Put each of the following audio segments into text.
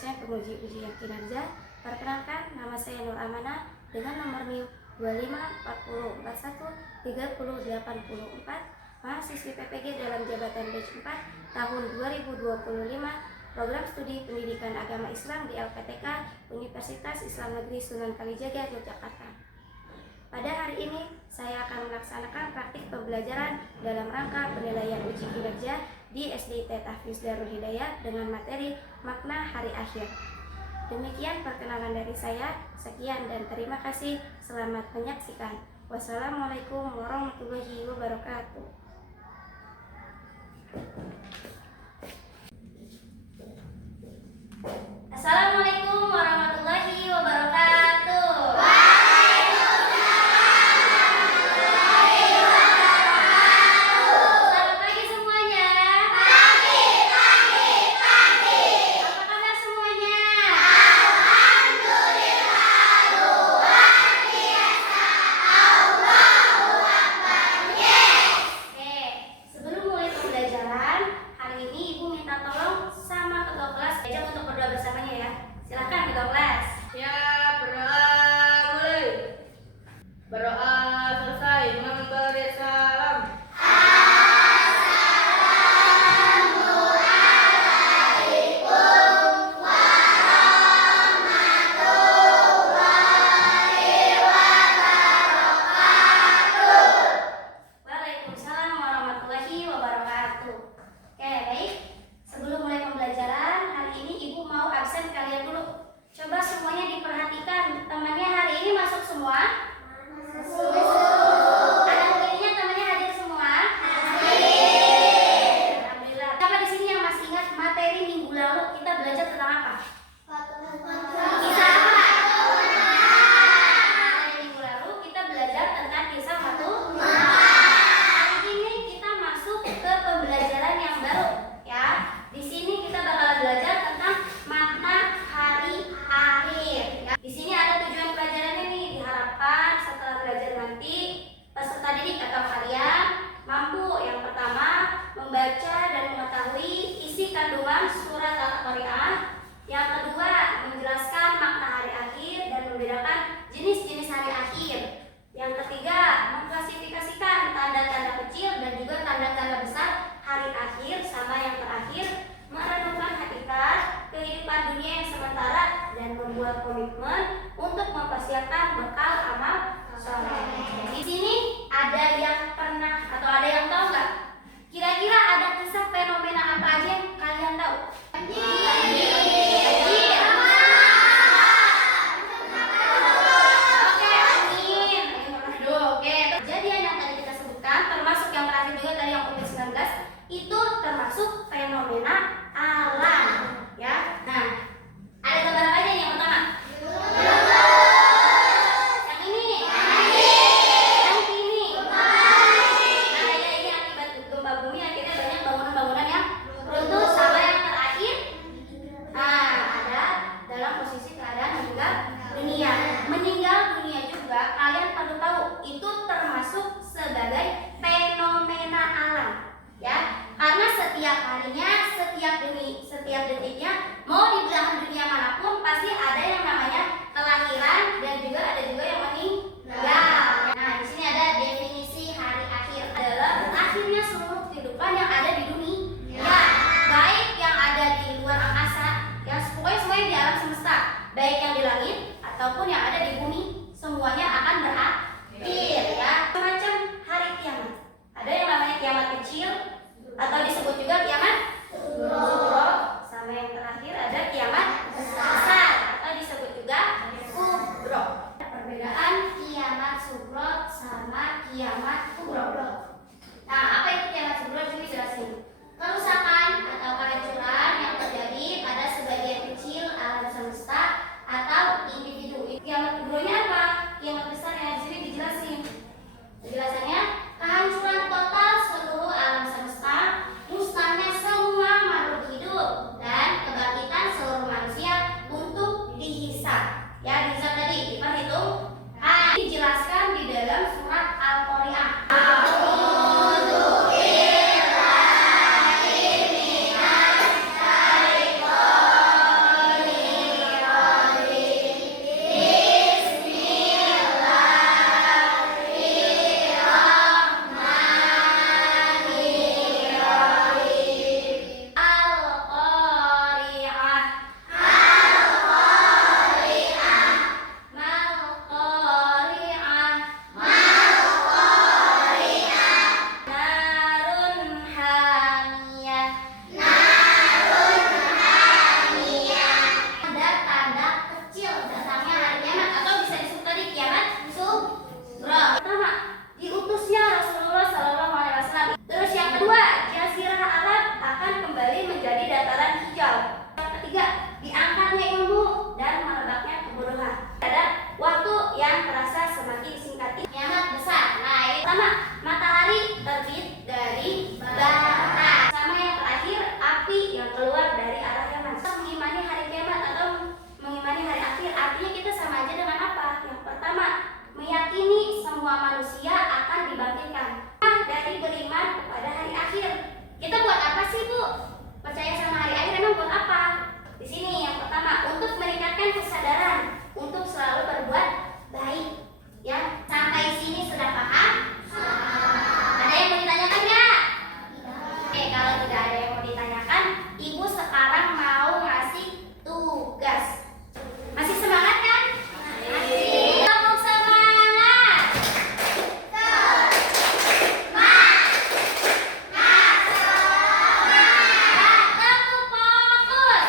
dosen penguji ujian kinerja. Perkenalkan, nama saya Nur Amanah dengan nomor NIM 2540413084, mahasiswi PPG dalam jabatan batch 4 tahun 2025, program studi pendidikan agama Islam di LPTK Universitas Islam Negeri Sunan Kalijaga, Yogyakarta. Pada hari ini, saya akan melaksanakan praktik pembelajaran dalam rangka penilaian uji kinerja di SDIT Tahfiz Darul Hidayah dengan materi makna hari akhir. Demikian perkenalan dari saya. Sekian dan terima kasih. Selamat menyaksikan. Wassalamualaikum warahmatullahi wabarakatuh. Assalamualaikum warahmatullahi wabarakatuh. Selamat pagi semuanya. Pagi. Apa kabar semuanya? Alhamdulillah, luar biasa. Allahu Akbar. Yes. Oke, sebelum mulai pembelajaran, hari ini Ibu minta tolong sama ketua kelas diajak untuk berdoa bersamanya ya. Silakan ketua kelas. Ya, berdoa mulai. Berdoa selesai. Memberi salam. Waalaikumsalam warahmatullahi wabarakatuh. Oke, baik. Sebelum mulai pembelajaran, hari ini Ibu mau absen kalian dulu. Coba semuanya diperhatikan. Temannya hari ini masuk semua? Ada mungkinnya temannya hadir semua? Alhamdulillah. Siapa di sini yang masih ingat materi minggu lalu kita belajar tentang apa? Kisah apa? Materi minggu lalu kita belajar tentang kisah Batu. Hari ini kita masuk ke pembelajaran yang baru, ya. Di sini kita bakal belajar tentang makna hari akhir. Ya. Di sini ada tujuan pelajarannya nih. Diharapkan setelah belajar nanti peserta didik atau kalian mampu yang pertama membaca dan mengetahui isi kandungan surat Al-Qari'ah. Yang kedua menjelaskan makna hari akhir dan membedakan jenis-jenis hari akhir. Yang ketiga mengklasifikasikan tanda-tanda kecil dan juga tanda-tanda besar hari akhir, sama yang terakhir merenungkan hakikat kehidupan dunia yang sementara dan membuat komitmen untuk mempersiapkan bekal amal soleh. Di sini ada yang pernah atau ada yang tahu nggak? Kira-kira ada kisah fenomena apa aja yang kalian tahu? Banjir. Oke, angin. Oke, kejadian yang tadi kita sebutkan termasuk yang terakhir juga tadi yang COVID-19 itu termasuk fenomena alam, ya. Nah, ada gambar apa aja yang pertama? Yang ini. Yang ini. Nah, ya, ini akibat gempa bumi akhirnya banyak bangunan-bangunan yang runtuh. Sama yang terakhir, nah, ada dalam posisi keadaan meninggal dunia. Meninggal dunia juga kalian perlu tahu itu termasuk sebagai fenomena alam, ya. Karena setiap harinya, setiap detiknya, mau di belahan dunia manapun pasti ada yang namanya kelahiran dan juga ada juga yang meninggal. Nah, di sini ada definisi hari akhir adalah akhirnya seluruh kehidupan yang ada di dunia. Ya, baik yang ada di luar angkasa, yang pokoknya semuanya di alam semesta, baik yang di langit ataupun yang ada di bumi, semuanya akan berakhir, ya. Semacam hari kiamat. Ada yang namanya kiamat kecil atau disebut juga kiamat sughra. Sama yang terakhir ada kiamat besar atau disebut juga kubro. Perbedaan kiamat sughra sama kiamat kubro. Nah, apa itu kiamat sughra? Jadi jelasin. Kerusakan atau kehancuran yang terjadi pada sebagian kecil alam semesta atau individu. Kiamat kubronya apa? Kiamat besar yang di sini dijelasin. Penjelasannya, kehancuran total seluruh alam semesta, musnahnya semua makhluk hidup meningkatkan kesadaran untuk selalu berbuat baik. Ya, sampai sini sudah paham? Ada yang mau ditanyakan nggak? Oke, kalau tidak ada yang mau ditanyakan, Ibu sekarang mau ngasih tugas. Masih semangat kan? Masih. Tepuk semangat. Tepuk fokus.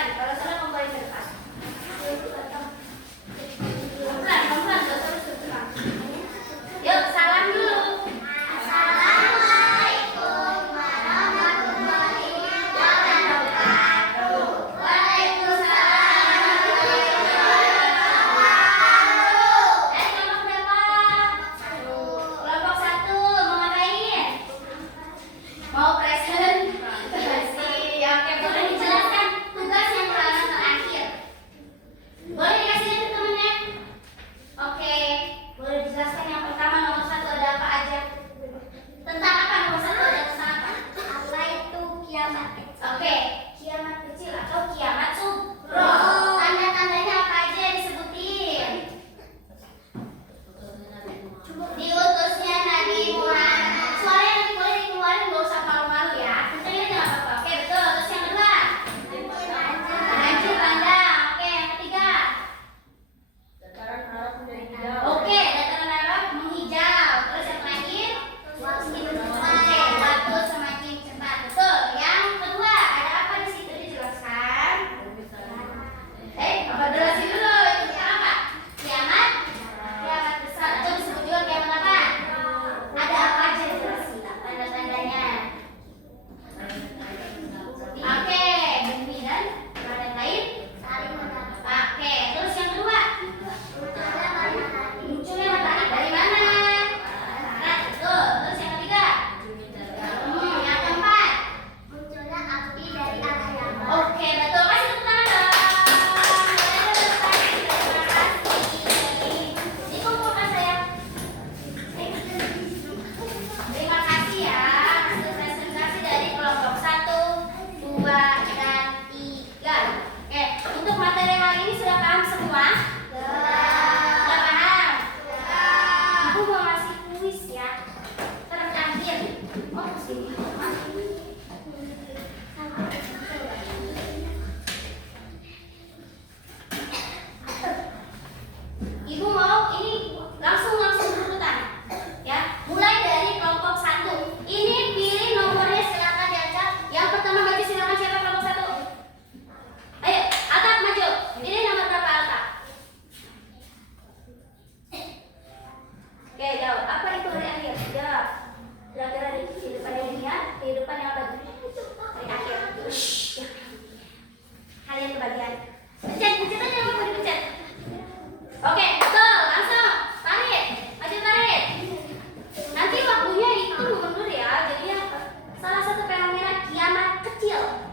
depan. Kalau salah kamu balik ke depan. Pelan, pelan, gak terus depan. Yuk, salam dulu. Assalamualaikum warahmatullahi wabarakatuh. Waalaikumsalam warahmatullahi wabarakatuh. Kelompok berapa? Kelompok 1 mau ngapain? Mau present? Oke, boleh dijelaskan tugas yang ulangan terakhir. Boleh dikasih lihat ke temennya? Oke, boleh dijelaskan yang pertama nomor 1 ada apa aja? Tentang apa nomor 1 ada tentang apa? Apa itu kiamat kecil? Oke, kiamat kecil atau kiamat sugro. Tanda-tandanya apa aja disebutin? Diutusnya Nabi Muhammad. Suaranya nanti boleh dikeluarin, nggak usah malu-malu ya. Kencengin aja nggak apa-apa. Oke, betul. Terus yang kedua? Banjir bandang. Oke, yang ketiga? Dataran Arab menjadi hijau. Oke, dataran Arab menghijau. Terus yang terakhir? Oke, waktu semakin cepat. Betul. Yang kedua, ada apa di situ dijelaskan? Apa jelasin dulu? Itu apa? Kiamat? Kiamat besar. Atau disebut juga kiamat apa? Ada apa aja dijelasin? Tanda-tandanya. Oke, bumi dan planet lain. Oke, terus yang kedua? Munculnya matahari dari mana? Barat, betul. Terus yang ketiga? Yang keempat? Munculnya api dari agama. Oke, betul. Kasih tepuk tangan dong. Terima kasih. Dikumpulkan sayang. Terima kasih ya. Hasil presentasi dari kelompok 1, 2, dan 3. Oke, untuk materi hari ini sudah paham semua? Sudah paham? Aku mau ngasih kuis ya. Terakhir. Oh, sini. Ibu mau ini langsung berurutan ya. Mulai dari kelompok 1. Ini pilih nomornya, silakan diacak. Yang pertama maju, silakan. Siapa kelompok 1? Ayo, Atap maju. Ini nomor berapa Atap? Oke, jawab. Apa itu hari akhir? Jawab. Kira-kira di kehidupan dunia, kehidupan yang ada di hari akhir. Shhh, jangan. Kalian kebagian. Pencet aja yang mau dipencet. Oke, betul. Langsung tarik. Maju tarik. Nanti waktunya itu mundur ya. Jadi salah satu fenomena kiamat kecil.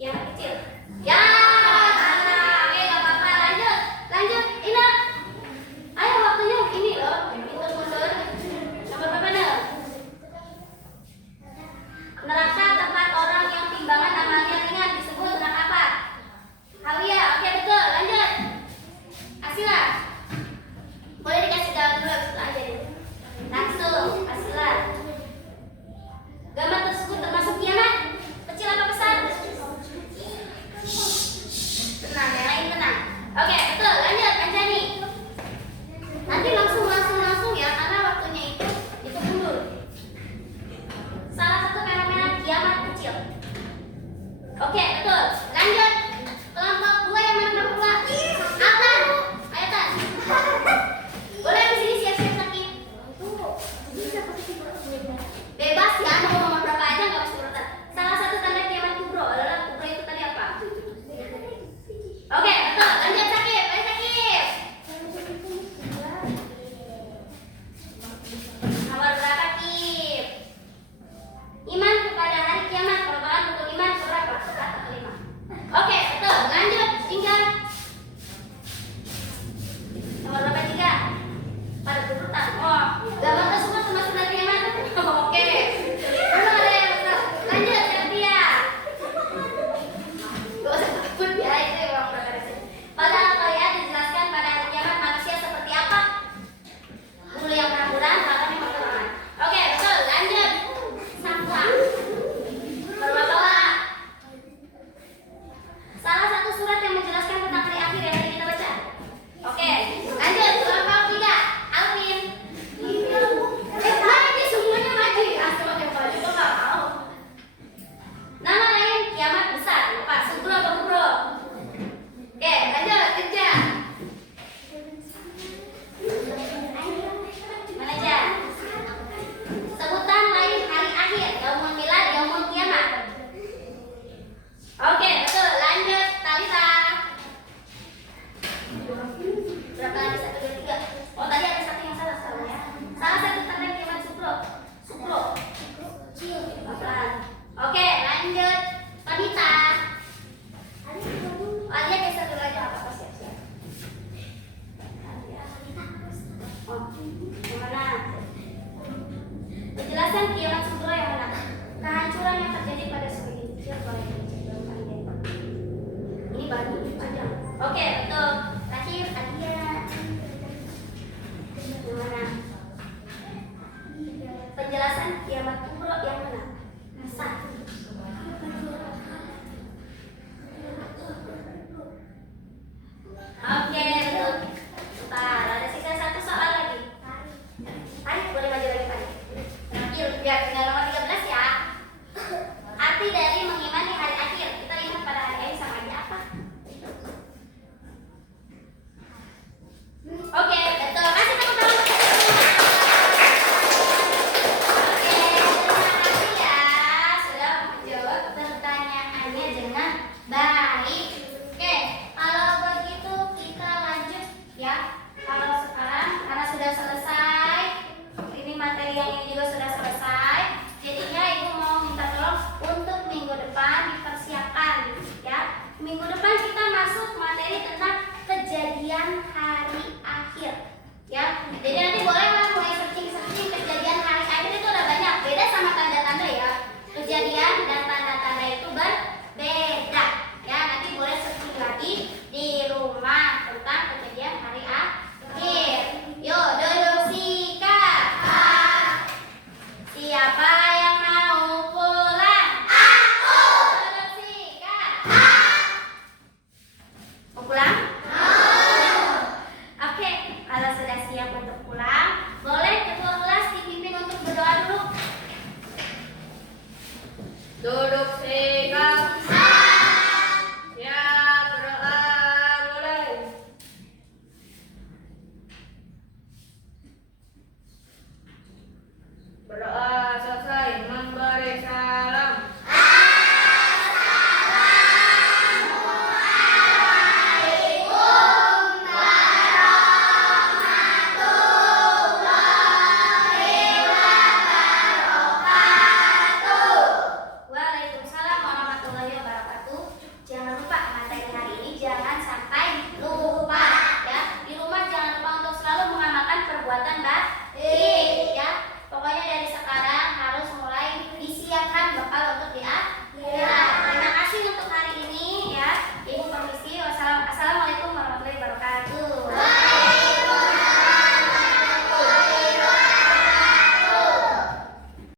Kiamat kecil. Ya. Oke, nggak apa-apa. Lanjut. Lanjut. Ina. Ayo waktunya ini loh. Mundur. Nomor berapa nih? Neraka tempat orang yang timbangan amalnya ringan disebut neraka apa? Hawiyah. Oke, betul. Lanjut. Asila. Boleh dikasih jawab dulu, habis itu aja dulu. Langsung, Asila. Gambar tersebut termasuk kiamat? Kecil apa besar? Tenang, yang lain tenang. Oke, betul. Lanjut, Anjani. Nanti langsung ya, karena waktunya itu mundur. Salah satu fenomena kiamat kecil. Oke, betul. Lanjut. Kelompok 2 yang mana kelompok 2? Altan. Ayo Tan. Boleh di sini siap-siap sakit. Bebas ya, mau nomor berapa aja nggak mesti urutan. Salah satu tanda kiamat kubro adalah kubro itu tadi apa? Oke, betul. Lanjut sakit. Ayo sakit. Nomor berapa Kip? Iman kepada hari kiamat merupakan rukun iman berapa? 4 atau 5? Oke. Bani panjang. Oke, betul.